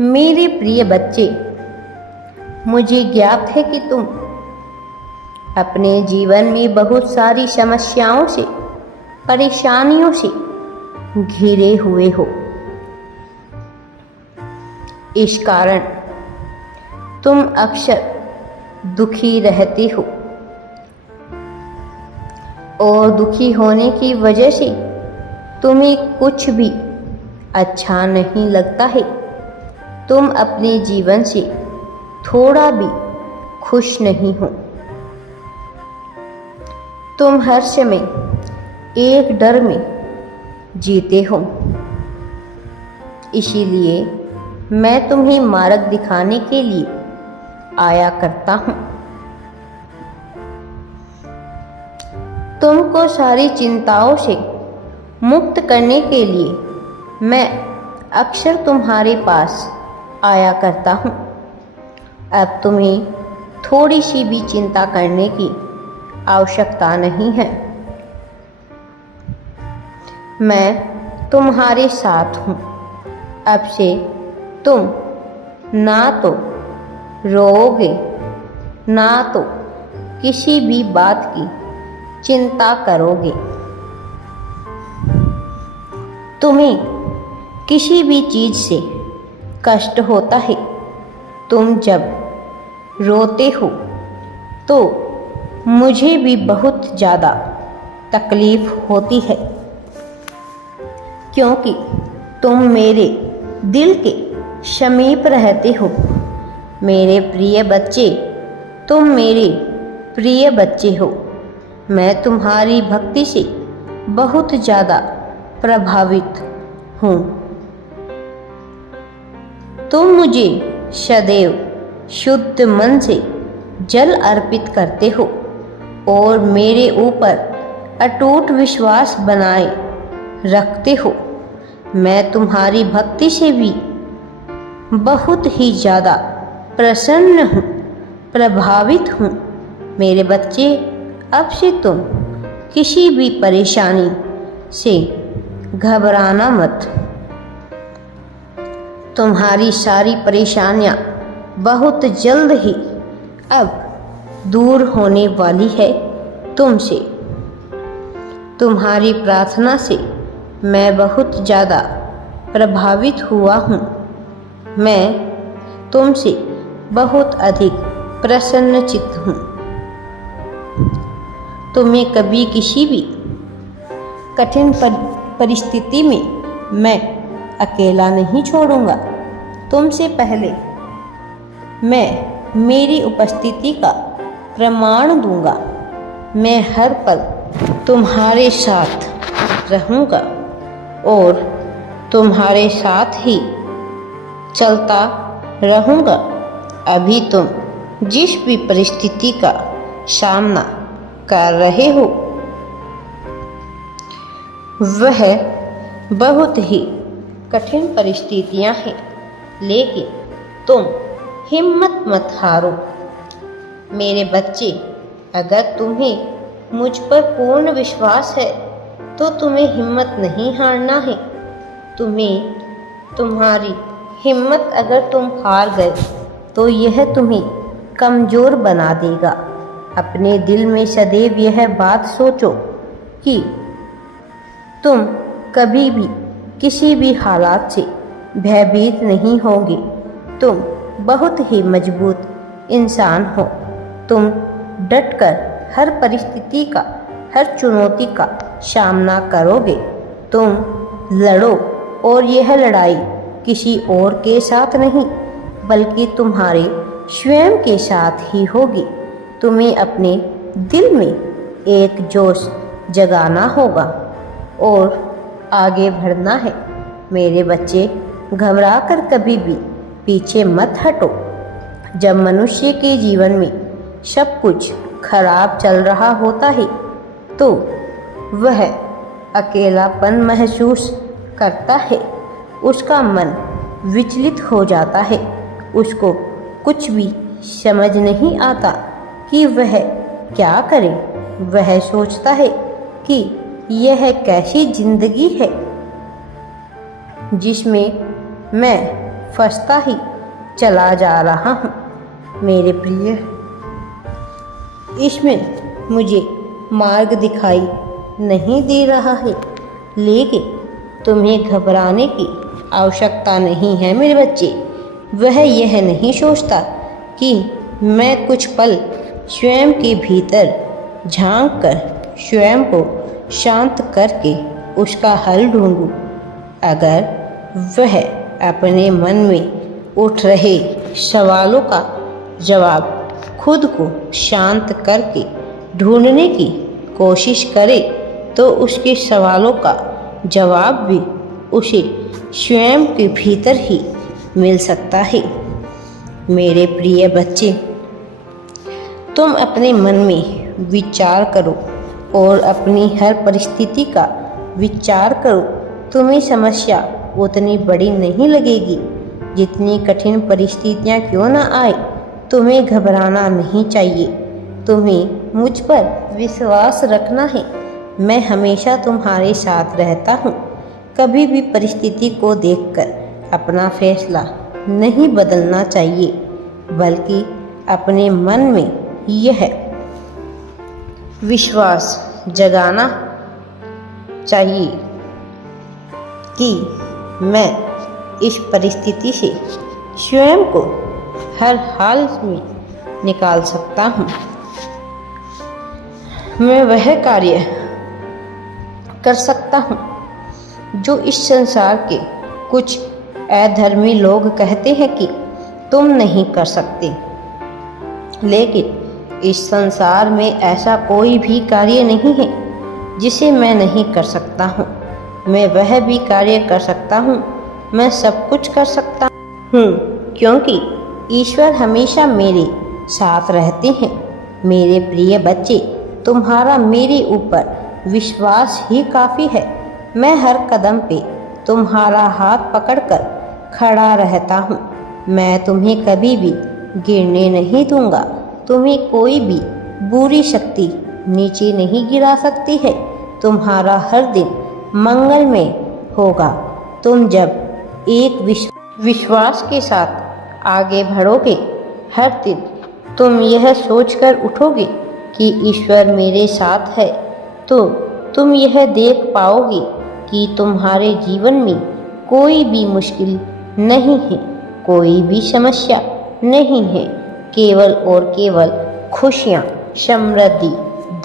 मेरे प्रिय बच्चे, मुझे ज्ञात है कि तुम अपने जीवन में बहुत सारी समस्याओं से, परेशानियों से घिरे हुए हो। इस कारण तुम अक्सर दुखी रहते हो और दुखी होने की वजह से तुम्हें कुछ भी अच्छा नहीं लगता है। तुम अपने जीवन से थोड़ा भी खुश नहीं हो। तुम हर समय एक डर में जीते हो। इसीलिए मैं तुम्हें मार्ग दिखाने के लिए आया करता हूँ। तुमको सारी चिंताओं से मुक्त करने के लिए मैं अक्सर तुम्हारे पास आया करता हूँ। अब तुम्हें थोड़ी सी भी चिंता करने की आवश्यकता नहीं है। मैं तुम्हारे साथ हूँ। अब से तुम ना तो रोओगे, ना तो किसी भी बात की चिंता करोगे। तुम्हें किसी भी चीज़ से कष्ट होता है। तुम जब रोते हो तो मुझे भी बहुत ज़्यादा तकलीफ़ होती है, क्योंकि तुम मेरे दिल के समीप रहते हो। मेरे प्रिय बच्चे, तुम मेरे प्रिय बच्चे हो। मैं तुम्हारी भक्ति से बहुत ज़्यादा प्रभावित हूँ। तुम मुझे सदैव शुद्ध मन से जल अर्पित करते हो और मेरे ऊपर अटूट विश्वास बनाए रखते हो। मैं तुम्हारी भक्ति से भी बहुत ही ज़्यादा प्रसन्न हूँ, प्रभावित हूँ। मेरे बच्चे, अब से तुम किसी भी परेशानी से घबराना मत। तुम्हारी सारी परेशानियाँ बहुत जल्द ही अब दूर होने वाली है तुमसे। तुम्हारी प्रार्थना से मैं बहुत ज़्यादा प्रभावित हुआ हूँ। मैं तुमसे बहुत अधिक प्रसन्नचित्त हूँ। तुम्हें कभी किसी भी कठिन परिस्थिति में मैं अकेला नहीं छोड़ूंगा। तुमसे पहले मैं मेरी उपस्थिति का प्रमाण दूंगा। मैं हर पल तुम्हारे साथ रहूंगा और तुम्हारे साथ ही चलता रहूंगा। अभी तुम जिस भी परिस्थिति का सामना कर रहे हो वह बहुत ही कठिन परिस्थितियां हैं, लेकिन तुम हिम्मत मत हारो। मेरे बच्चे, अगर तुम्हें मुझ पर पूर्ण विश्वास है तो तुम्हें हिम्मत नहीं हारना है। तुम्हारी हिम्मत अगर तुम हार गए तो यह तुम्हें कमज़ोर बना देगा। अपने दिल में सदैव यह बात सोचो कि तुम कभी भी किसी भी हालात से भयभीत नहीं होगे। तुम बहुत ही मजबूत इंसान हो। तुम डटकर हर परिस्थिति का, हर चुनौती का सामना करोगे। तुम लड़ो और यह लड़ाई किसी और के साथ नहीं बल्कि तुम्हारे स्वयं के साथ ही होगी। तुम्हें अपने दिल में एक जोश जगाना होगा और आगे बढ़ना है। मेरे बच्चे, घबरा कर कभी भी पीछे मत हटो। जब मनुष्य के जीवन में सब कुछ खराब चल रहा होता है तो वह अकेलापन महसूस करता है। उसका मन विचलित हो जाता है। उसको कुछ भी समझ नहीं आता कि वह क्या करे। वह सोचता है कि यह कैसी जिंदगी है जिसमें मैं फंसता ही चला जा रहा हूँ। मेरे प्रिय, इसमें मुझे मार्ग दिखाई नहीं दे रहा है, लेकिन तुम्हें घबराने की आवश्यकता नहीं है मेरे बच्चे। वह यह नहीं सोचता कि मैं कुछ पल स्वयं के भीतर झांक कर स्वयं को शांत करके उसका हल ढूंढूं। अगर वह अपने मन में उठ रहे सवालों का जवाब खुद को शांत करके ढूंढने की कोशिश करे, तो उसके सवालों का जवाब भी उसे स्वयं के भीतर ही मिल सकता है। मेरे प्रिय बच्चे, तुम अपने मन में विचार करो और अपनी हर परिस्थिति का विचार करो। तुम्हें समस्या उतनी बड़ी नहीं लगेगी। जितनी कठिन परिस्थितियाँ क्यों ना आए, तुम्हें घबराना नहीं चाहिए। तुम्हें मुझ पर विश्वास रखना है। मैं हमेशा तुम्हारे साथ रहता हूँ। कभी भी परिस्थिति को देखकर अपना फैसला नहीं बदलना चाहिए, बल्कि अपने मन में यह विश्वास जगाना चाहिए कि मैं इस परिस्थिति से स्वयं को हर हाल में निकाल सकता हूँ। मैं वह कार्य कर सकता हूँ जो इस संसार के कुछ अधर्मी लोग कहते हैं कि तुम नहीं कर सकते। लेकिन इस संसार में ऐसा कोई भी कार्य नहीं है जिसे मैं नहीं कर सकता हूँ। मैं वह भी कार्य कर सकता हूँ। मैं सब कुछ कर सकता हूँ, क्योंकि ईश्वर हमेशा मेरे साथ रहते हैं। मेरे प्रिय बच्चे, तुम्हारा मेरे ऊपर विश्वास ही काफ़ी है। मैं हर कदम पे तुम्हारा हाथ पकड़कर खड़ा रहता हूँ। मैं तुम्हें कभी भी गिरने नहीं दूंगा। तुम्हें कोई भी बुरी शक्ति नीचे नहीं गिरा सकती है। तुम्हारा हर दिन मंगलमय होगा। तुम जब एक विश्वास के साथ आगे बढ़ोगे, हर दिन तुम यह सोचकर उठोगे कि ईश्वर मेरे साथ है, तो तुम यह देख पाओगे कि तुम्हारे जीवन में कोई भी मुश्किल नहीं है, कोई भी समस्या नहीं है। केवल और केवल खुशियाँ, समृद्धि,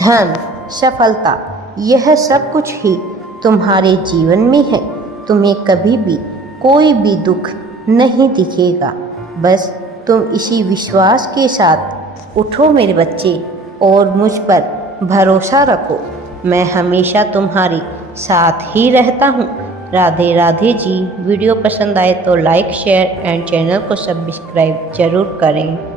धन, सफलता, यह सब कुछ ही तुम्हारे जीवन में है। तुम्हें कभी भी कोई भी दुख नहीं दिखेगा। बस तुम इसी विश्वास के साथ उठो मेरे बच्चे, और मुझ पर भरोसा रखो। मैं हमेशा तुम्हारे साथ ही रहता हूँ। राधे राधे जी। वीडियो पसंद आए तो लाइक, शेयर एंड चैनल को सब्सक्राइब जरूर करें।